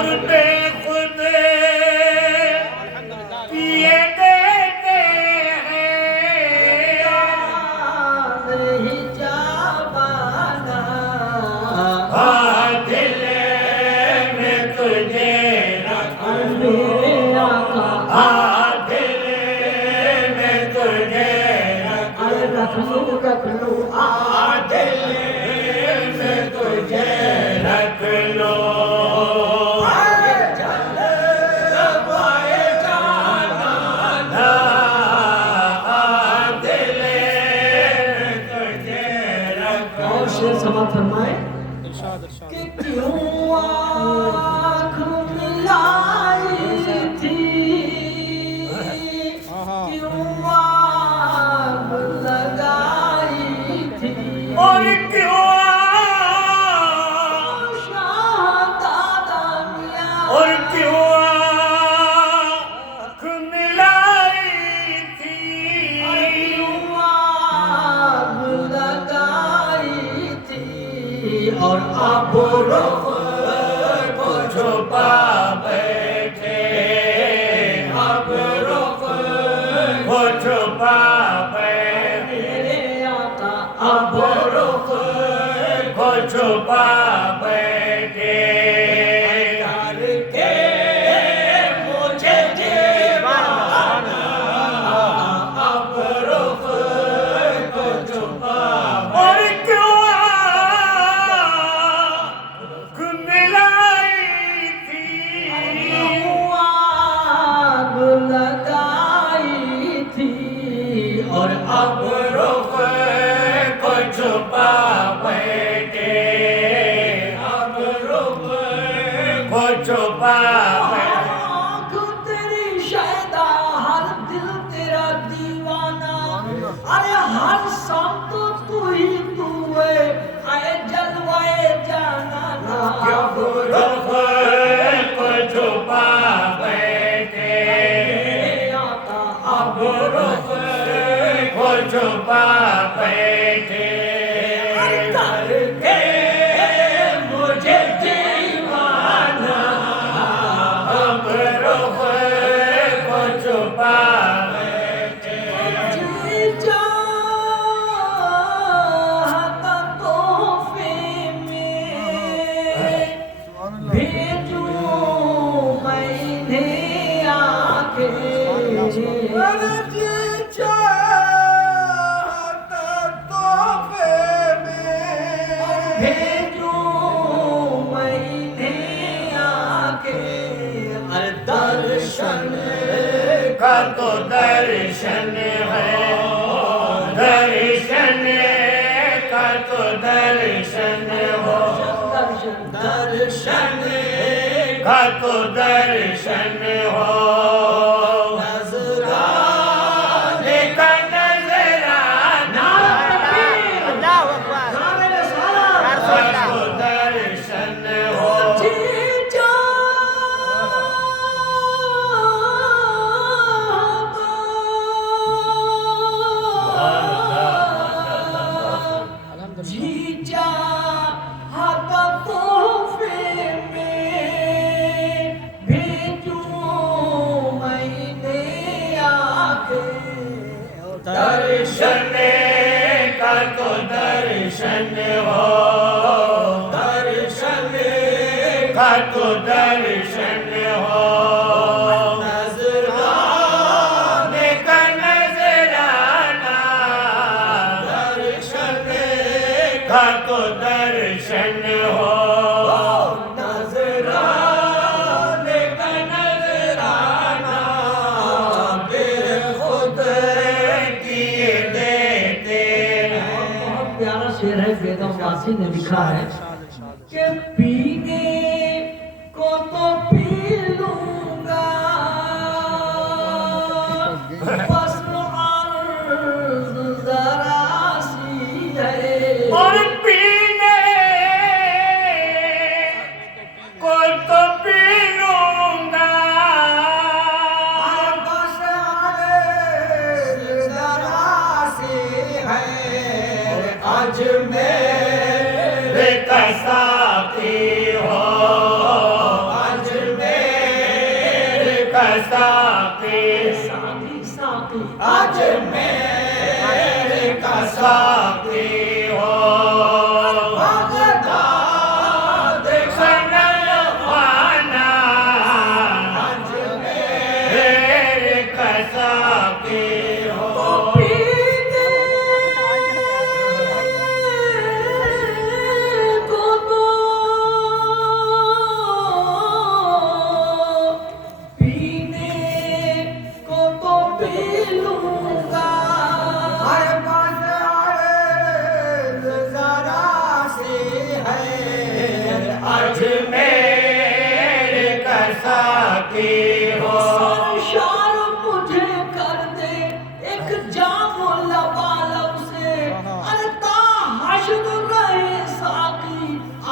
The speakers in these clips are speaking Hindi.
और बेखुद पिए देते हैं नहीं जावाना हाँ दिल में तुझे रख लूं हाँ दिल में तुझे रख लूं हाँ दिल में तुझे रख लो शेर समा फरमाए कि क्यों आँख मिलाई थी क्यों आग लगाई थी और क्यों शाहदादा मियां और क्यों आँख मिलाई थी क्यों आग लगाई थी और अब रुख को छुपा बैठे अब रुख को छुपा बैठे मेरे आका अब रुख को छुपा बैठे करके मुझे दीवाना अब रुख को छुपा और क्यों आँख मिलाई थी आग लगाई थी और अब रुख को छुपा बैठे अब रुख को छुपा बैठे आँख तेरी शैदा हर दिल तेरा दीवाना अरे हर शाम तो तू ही तू है आए जलवाए जाना अब रुख को छुपा बैठे अब रुख को छुपा बैठे करके मुझे दीवाना अब रुख को छुपा बैठे दर्शन का तो दर्शन है दर्शन का तो दर्शन हो दर्शन का तो दर्शन हो नजराने का नजराना का तो दर्शन हो जीजा हाथा तोहफे में भेजूं मैंने आके दर्शन का तो दर्शन हो दर्शन का तो दर्शन हो नजराने का नजराना दर्शन का तो दर्शन हो नजराने का नजराना बेखुद किए देते बहुत प्यारा शेर है बेगम वासी ने लिखा है कि पीने को तो पी लूंगा बस अर्ज़ ज़रा सी है और पीने को तो पी लूंगा बस अर्ज़ ज़रा सी है आज मेरे का कसाके साकी साकी अजमेर का साकी हो बगदाद सनल खाना अजमेर का साकी हो अजमेर का साकी हो सरशार मुझे कर दे एक जाम लबालब से अरे ता हश्र रहे साकी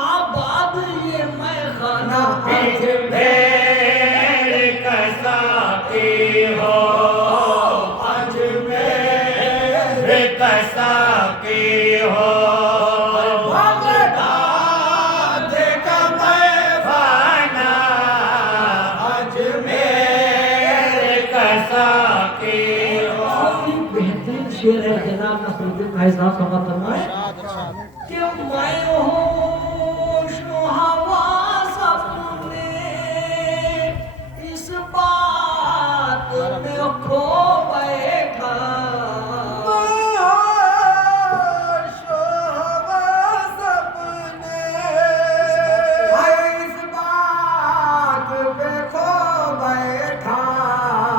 आबाद ये मैं खाना अजमेर का साकी हो अजमेर का साकी हो बगदाद का पैखाना अजमेर का साकी हो बेहतरीन शेर है जनाब नसरुद्दीन भाई साहब समाप्त फरमाए कि मैं होश हवा सपने इस बात में खो बैठा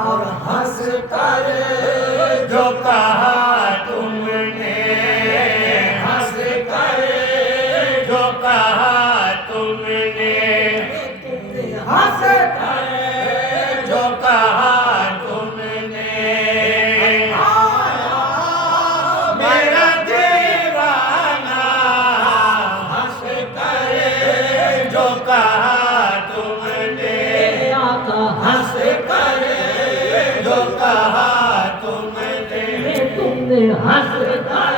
और हंस कर जो कहा तुमने हंस कर जो कहा तुमने हंस कर जो कहा तुमने मेरा दीवाना हंस कर जो कहा तुमने आका हंस कर जो कहा तुमने तुमने हंस कर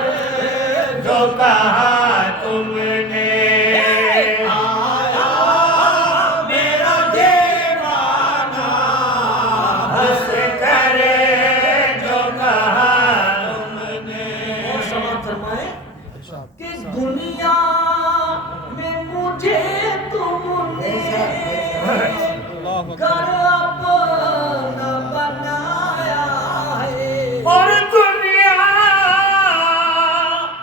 जो कहा तुमने आया मेरा दीवाना हंस कर जो कहा तुमने और समाप्त फरमाए कि दुनिया में मुझे तुमने कर अपना बनाया है और दुनिया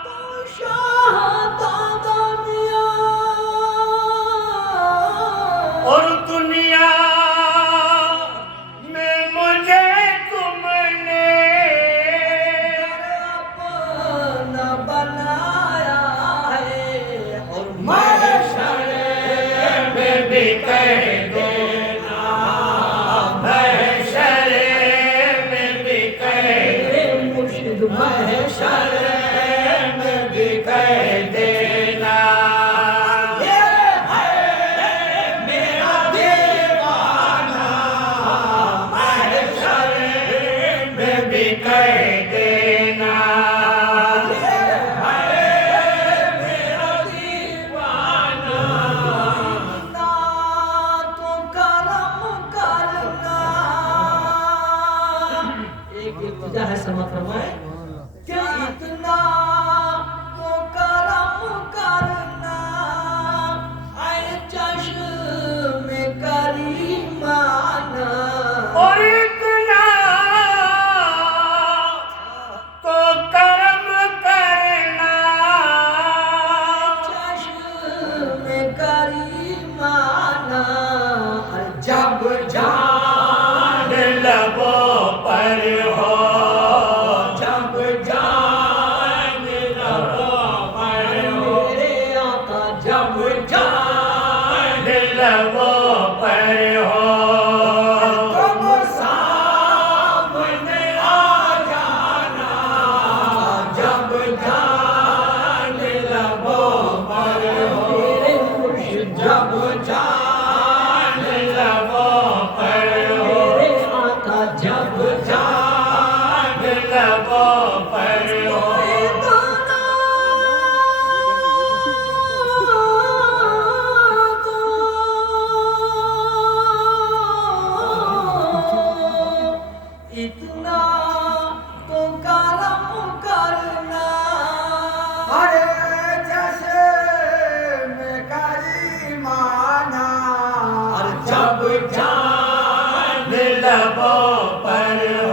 तो शाहदादा मियां और दुनिया में मुझे तुमने अपना बनाया है और महशर में भी कह देना महशर में भी कह मेरे मुर्शिद महशर में भी कह देना ये है मेरा दीवाना महशर में भी कह देना ये है मेरा दीवाना ना तो करम करना एक इल्तिजा है समाप्त फरमाए कि इतना तो करम करना आए चश्मे करीमाना और इतना तो करम करना चश्मे करीमाना जब जान लबों पर हो जब जान लबों पर हो मेरे आका जब जान लबों पर हो तुम सामने आ जाना जब जान लबों पर हो मेरे मुर्शिद जब जान लबों पर हो मेरे आका जब जान लबों पर हो चांद लबों पर